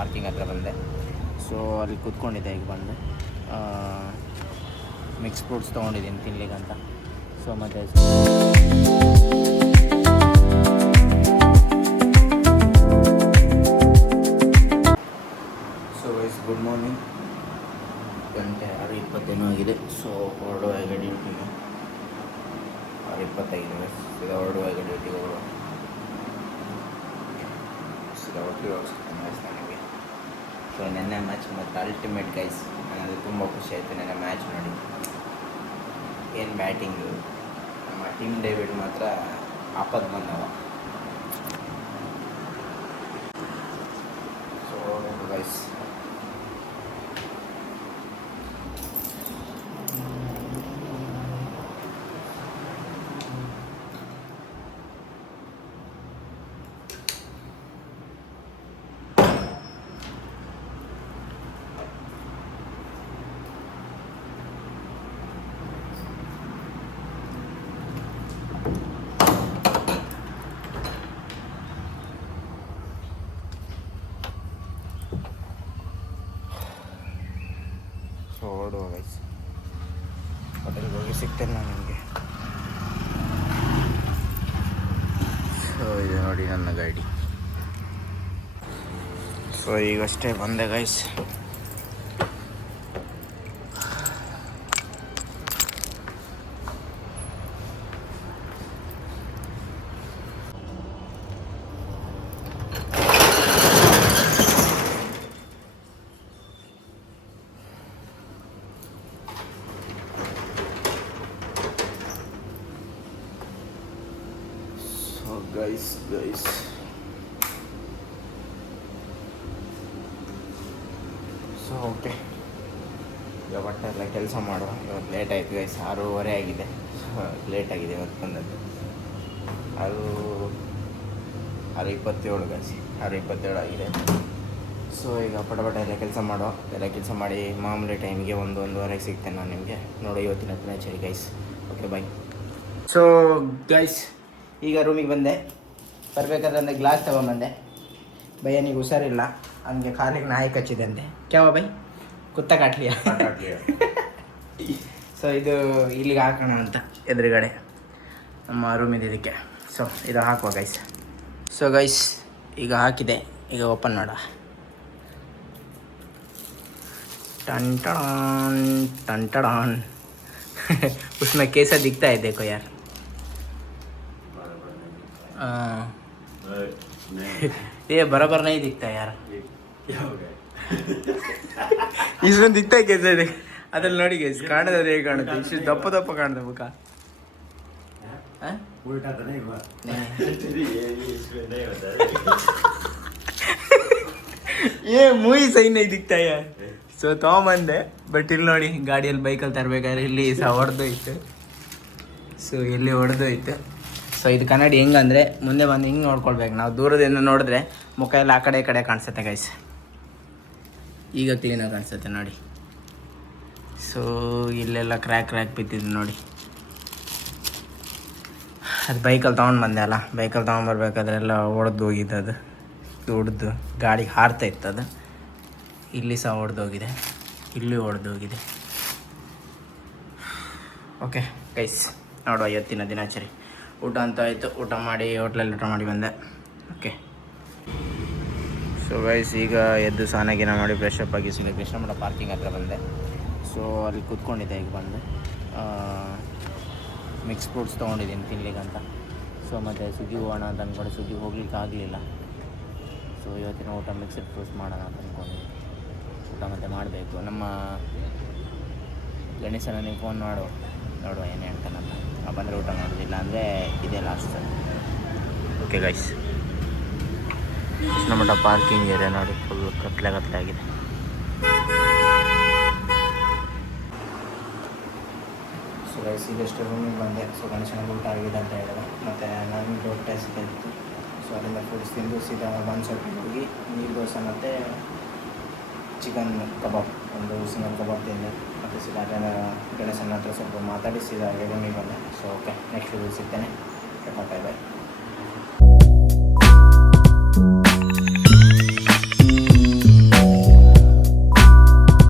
Parking ಹತ್ರ ಬಂದೆ. So ಅಲ್ಲಿ ಕೂತ್ಕೊಂಡಿದ್ದೆ. ಈಗ ಬಂದು ಮಿಕ್ಸ್ ಫ್ರೂಟ್ಸ್ ತೊಗೊಂಡಿದ್ದೀನಿ ತಿನ್ಲಿಕ್ಕಂತ. ಸೊ ಮತ್ತು ಗುಡ್ ಮಾರ್ನಿಂಗ್. ಗಂಟೆ 6:20 ಆಗಿದೆ. ಸೊ ಹೊರಡುವಾಗ ಡ್ಯೂಟಿಗೆ 6:25 ಸೀದಾ ಹೊರಡುವಾಗ ಡ್ಯೂಟಿಗೆ ಹೋಗುವ. ಸೀದಾ ಒಟ್ಟಿಗೆ ಹೋಗಿಸ್ತೀನಿ ನನಗೆ. ಸೊ ನೆನ್ನೆ ಮ್ಯಾಚ್ ಮತ್ತು ಅಲ್ಟಿಮೇಟ್ ಗೈಸ್, ನನಗೆ ತುಂಬ ಖುಷಿ ಆಯಿತು ನೆನ್ನೆ ಮ್ಯಾಚ್ ನೋಡಿ. ಏನು ಬ್ಯಾಟಿಂಗು, ನಮ್ಮ ಟೀಮ್ ಡೇವಿಡ್ ಮಾತ್ರ ಆಪತ್ ಬಂದವ. ಸೊ ಗೈಸ್ ಹೊರಡುವ ಗೈಸ್. ಹೋಟೆಲ್ಗೆ ಹೋಗಿ ಸಿಗ್ತೇನೆ ನಾನು ನಿಮಗೆ. ಸೊ ಇದು ನೋಡಿ ನನ್ನ ಗಾಡಿ. ಸೊ ಈಗಷ್ಟೇ ಬಂದೆ ಗೈಸ್. ಗೈಸ್ ಸೊ ಓಕೆ, ಈಗ ಎಲ್ಲ ಕೆಲಸ ಮಾಡುವ. ಇವತ್ತು ಲೇಟ್ ಆಯಿತು ಗೈಸ್, 6:30 ಆಗಿದೆ. ಲೇಟ್ ಆಗಿದೆ ಇವತ್ತು ಬಂದದ್ದು. ಅದು 6:27 ಗೈಸ್, 6:27 ಆಗಿದೆ. ಸೊ ಈಗ ಪಟ ಎಲ್ಲ ಕೆಲಸ ಮಾಡುವ. ಎಲ್ಲ ಕೆಲಸ ಮಾಡಿ ಮಾಮೂಲಿ ಟೈಮಿಗೆ 1-1:30 ಸಿಗ್ತೇನೆ ನಾನು ನಿಮಗೆ. ನೋಡಿ ಇವತ್ತಿನ ದಿನಚರಿ guys. Okay bye. So guys ಈಗ ರೂಮಿಗೆ ಬಂದೆ. ಬರಬೇಕಾದ್ರೆ ಅಂದರೆ ಗ್ಲಾಸ್ ತೊಗೊಂಬಂದೆ. ಭಯ್ಯನಿಗೆ ಹುಷಾರಿಲ್ಲ, ಅವನಿಗೆ ಕಾಲಿಗೆ ನಾಯಿ ಕಚ್ಚಿದೆ ಅಂತೆ. ಕ್ಯಾವ ಬೈ ಕುತ್ತ ಕಾಟ್ಲಿಯ. ಸೊ ಇದು ಇಲ್ಲಿಗೆ ಹಾಕೋಣ ಅಂತ ಎದುರುಗಡೆ ನಮ್ಮ ರೂಮಿದೆ ಇದಕ್ಕೆ. ಸೊ ಇದು ಹಾಕುವ ಗೈಸ್. ಸೊ ಗೈಸ್ ಈಗ ಹಾಕಿದೆ. ಈಗ ಓಪನ್ ಮಾಡ. ಟನ್ ಟನ್ उसमें कैसा दिखता है देखो यार. ये बराबर नहीं दिखता यार. क्या हो गया? इसमें दिखता है कैसे देख. ಅದ್ರಲ್ಲಿ ನೋಡಿ ಗೈಸ್ ಕಾಣೋದು ಹೇಗೆ ಕಾಣುತ್ತೆ. ಇಷ್ಟು ದಪ್ಪ ಕಾಣುತ್ತೆ ಮುಖ. उल्टा तो नहीं हुआ? इसमें नहीं होता ये मुँह ही सही नहीं दिखता यार. ಸೊ ತೊಗೊಂಬಂದೆ. ಬಟ್ ಇಲ್ಲಿ ನೋಡಿ ಗಾಡಿಯಲ್ಲಿ ಬೈಕಲ್ಲಿ ತರಬೇಕಾದ್ರೆ ಇಲ್ಲಿ ಹೊಡೆದೋಯ್ತು. ಸೊ ಇಲ್ಲಿ ಹೊಡೆದೋಯ್ತು. ಸೊ ಇದು ಕನ್ನಡಿ ಹೆಂಗಂದರೆ ಮುಂದೆ ಬಂದು ಹಿಂಗೆ ನೋಡ್ಕೊಳ್ಬೇಕು ನಾವು. ದೂರದಿಂದ ನೋಡಿದ್ರೆ ಮುಖ ಎಲ್ಲ ಆ ಕಡೆ ಈ ಕಡೆ ಕಾಣಿಸುತ್ತೆ ಗೈಸ್. ಈಗ ಕ್ಲೀನಾಗಿ ಕಾಣಿಸುತ್ತೆ ನೋಡಿ. ಸೊ ಇಲ್ಲೆಲ್ಲ ಕ್ರ್ಯಾಕ್ ಬಿದ್ದಿದ್ದು ನೋಡಿ. ಅದು ಬೈಕಲ್ಲಿ ತೊಗೊಂಡು ಬಂದೆ ಅಲ್ಲ, ಬೈಕಲ್ಲಿ ತೊಗೊಂಬರ್ಬೇಕಾದ್ರೆ ಎಲ್ಲ ಹೊಡೆದು ಹೋಗಿದ್ದು. ಅದು ಹೊಡೆದು ಗಾಡಿಗೆ ಹಾರ್ತಾ ಇತ್ತು ಅದು. ಇಲ್ಲಿ ಸಹ ಹೊಡೆದೋಗಿದೆ, ಇಲ್ಲಿ ಹೊಡೆದೋಗಿದೆ. ಓಕೆ ಗೈಸ್ ನೋಡುವ ಇವತ್ತಿನ ದಿನಚರಿ. ಊಟ ಅಂತ ಆಯಿತು. ಊಟ ಮಾಡಿ ಹೋಟ್ಲಲ್ಲಿ ಊಟ ಮಾಡಿ ಬಂದೆ. ಓಕೆ ಸೊ ಗೈಸ್ ಈಗ ಎದ್ದು ಸ್ನಾನ ಮಾಡಿ ಫ್ರೆಶ್ ಅಪ್ ಆಗಿ ಸೀದಾ ಕೃಷ್ಣಮಠ ಪಾರ್ಕಿಂಗ್ ಹತ್ರ ಬಂದೆ. ಸೊ ಅಲ್ಲಿ ಕೂತ್ಕೊಂಡಿದ್ದೆ. ಈಗ ಬಂದೆ ಮಿಕ್ಸ್ ಫ್ರೂಟ್ಸ್ ತೊಗೊಂಡಿದ್ದೀನಿ ತಿನ್ಲಿಕ್ಕಂತ. ಸೊ ಮತ್ತು ಸುಗ್ಗಿ ಹೋಗೋಣ ಅಂತ ಅಂದ್ಕೊಂಡು ಸುಗ್ಗಿಗೆ ಹೋಗ್ಲಿಕ್ಕೆ ಆಗಲಿಲ್ಲ. ಸೊ ಇವತ್ತಿನ ಊಟ ಮಿಕ್ಸ್ಡ್ ಫ್ರೂಟ್ಸ್ ಮಾಡೋಣ ಅಂತ ಅಂದ್ಕೊಂಡಿದ್ದೀನಿ. ಊಟ ಮತ್ತೆ ಮಾಡಬೇಕು. ನಮ್ಮ ಗಣೇಶನ ನೀವು ಫೋನ್ ನೋಡುವ ಏನು ಹೇಳ್ತಾನಂತ. ಬಂದರೆ ಊಟ ಮಾಡೋದಿಲ್ಲ ಅಂದರೆ ಇದೇ last. Okay guys Krishna Matha parking area ನೋಡಿ ಫುಲ್ ಕತ್ಲೆ ಆಗಿದೆ. ಸೊ ಗೈಸ್ ಈಗಷ್ಟು ರೂಮಿಗೆ ಬಂದೆ. ಸೊ ಗಣೇಶನಿಗೆ ಊಟ ಆಗಿದೆ ಅಂತ ಹೇಳಿದೆ. ಮತ್ತು ನನಗೆ ಹೊಟ್ಟೆ ಹಸಿತಿತ್ತು. ಸೊ ಅಲ್ಲಿಂದ ಫ್ರೂಟ್ಸ್ ತಿಂದು ಸೀದಾ ಬನ್ ಶಾಪಿಗೆ ಹೋಗಿ ನೀರು ದೋಸೆ ಮತ್ತು ಚಿಕನ್ ಕಬಾಬ್, ಒಂದು ಸಿಂಗಲ್ ಕಬಾಬ್ ತಿಂದೆ. ಮತ್ತು ಸೀದಾ ಗಣೇಶನ ಹತ್ರ ಸ್ವಲ್ಪ ಮಾತಾಡಿ ಸೀದಾ ರೂಮಿಗೆ ಬಂದೆ. ಸೊ ಓಕೆ ನೆಕ್ಸ್ಟ್ ವಿಡಿಯೋ ಸಿಗ್ತೇನೆ. ಬಾಯ್ ಬಾಯ್.